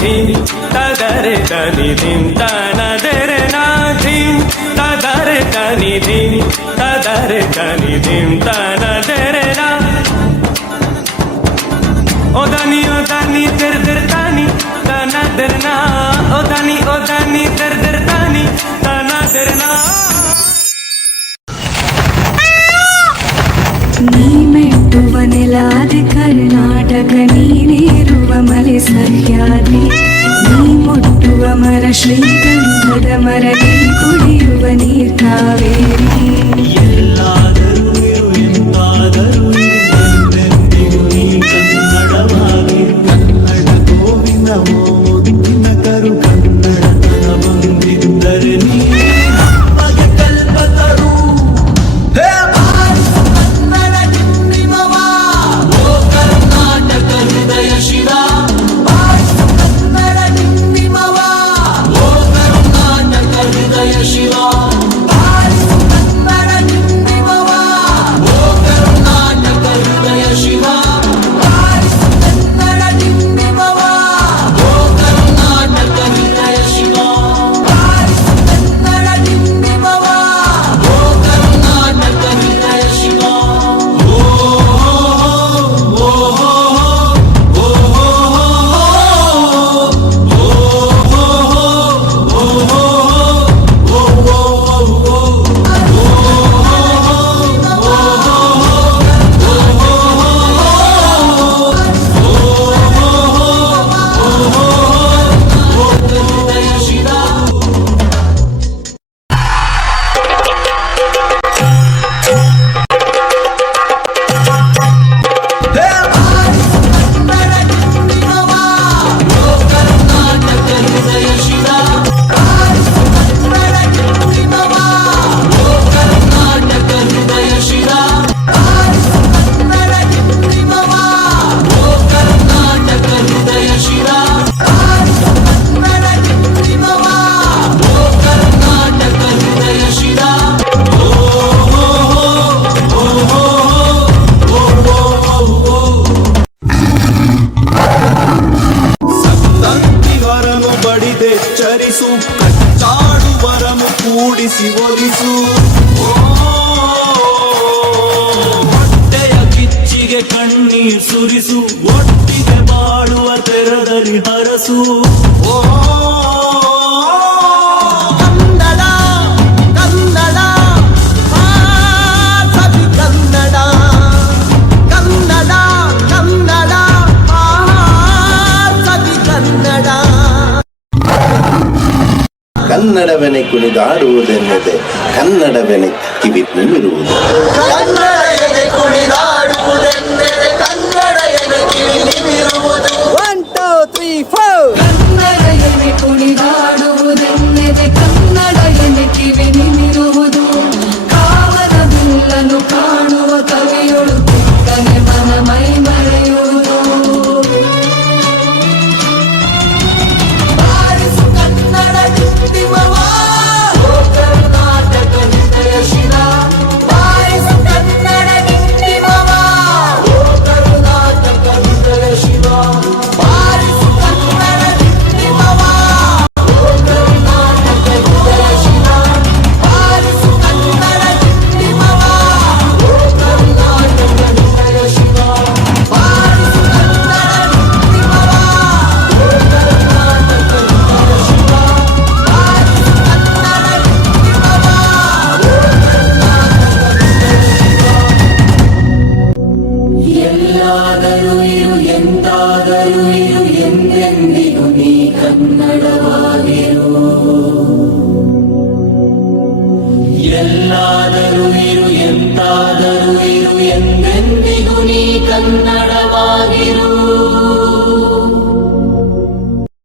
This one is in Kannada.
ಧಿಂ ತದರೆ ತನಿ ಧಿಂ ತನದರೆ ನಾ ಧಿಂ ತದರೆ ತನಿ ಧಿಂ ತದರೆ ತನಿ ಧಿಂ ತನದರೆ ನಾ ಓ ದಾನಿ ದರ್ ದರ್ ತಾನಿ ತನದರೆ ನಾ ಓ ದಾನಿ ದರ್ ದರ್ ತಾನಿ ತನದರೆ ನಾ ನೀ ಮೆಟ್ಟುವ ನೆಲಾದೆ ಕರ್ನಾಟಕ ನೀನೇರುವ ಮಲೆ ಸಹ್ಯಾದ್ರಿ ನೀ ಮುಟ್ಟುವ ಮರ ಶ್ರೀಗಂಧದ ಮರ ನೀ ಕುಡಿಯುವ ನೀರ್ ಕಾವೇರಿ ಎಲ್ಲಾದರೂ ಇರು ಎಂದಾದರೂ ಎಂದೆಂದಿಗೂ ನೀ ಕನ್ನಡವಾಗಿ ಕನ್ನಡ ಗೋವಿಂದವೋ ಮುದ್ದಿನ ಕರು ಕನ್ನಡತನ ಬಂದಿದ್ದರೆ ನೀ ನಮಗೆ ಕಲ್ಪತರು ಶಿವ ಕನ್ನಡ ನಿಮ್ಮಿಮವ ಓ ಕರ್ನಾಟಕ ಹೃದಯ ಶಿವ ಕನ್ನಡ ನಿಮ್ಮಿಮವ ಓ ಕರ್ನಾಟಕ ಹೃದಯ ಶಿವ ಕನ್ನಡ ನಿಮ್ಮಿಮವ ಓ ಕರ್ನಾಟಕ ಹೃದಯ ಶಿವ ಕನ್ನಡ ನಿಮ್ಮಿಮವ ಓ ಕರ್ನಾಟಕ ಹೃದಯ ಶಿವ ಚರಿಸು ಕಚ್ಚಾಡುವರನು ಕೂಡಿಸಿ ಒಲಿಸು ಹೊಟ್ಟೆಯ ಕಿಚ್ಚಿಗೆ ಕಣ್ಣೀರ್ ಸುರಿಸು ಒಟ್ಟಿಗೆ ಬಾಳುವ ತೆರದಲ್ಲಿ ಹರಸು ಕನ್ನಡ ಕನ್ನಡ ಸವಿ ಕನ್ನಡ ಕನ್ನಡ ಕನ್ನಡ ಸವಿ ಕನ್ನಡ ಕನ್ನಡವೆನೆ ಕುಣಿದಾಡುವುದೆನ್ನದೆ ಕನ್ನಡವೆನೆ ಕಿವಿ ನಿಮಿರುವುದು ಕನ್ನಡವೆನೆ ಕುಣಿದಾಡುವುದೆನ್ನದೆ ಕನ್ನಡ ಎನೆ ಕಿವಿ ನಿಮಿರುವುದು 1 2 3 4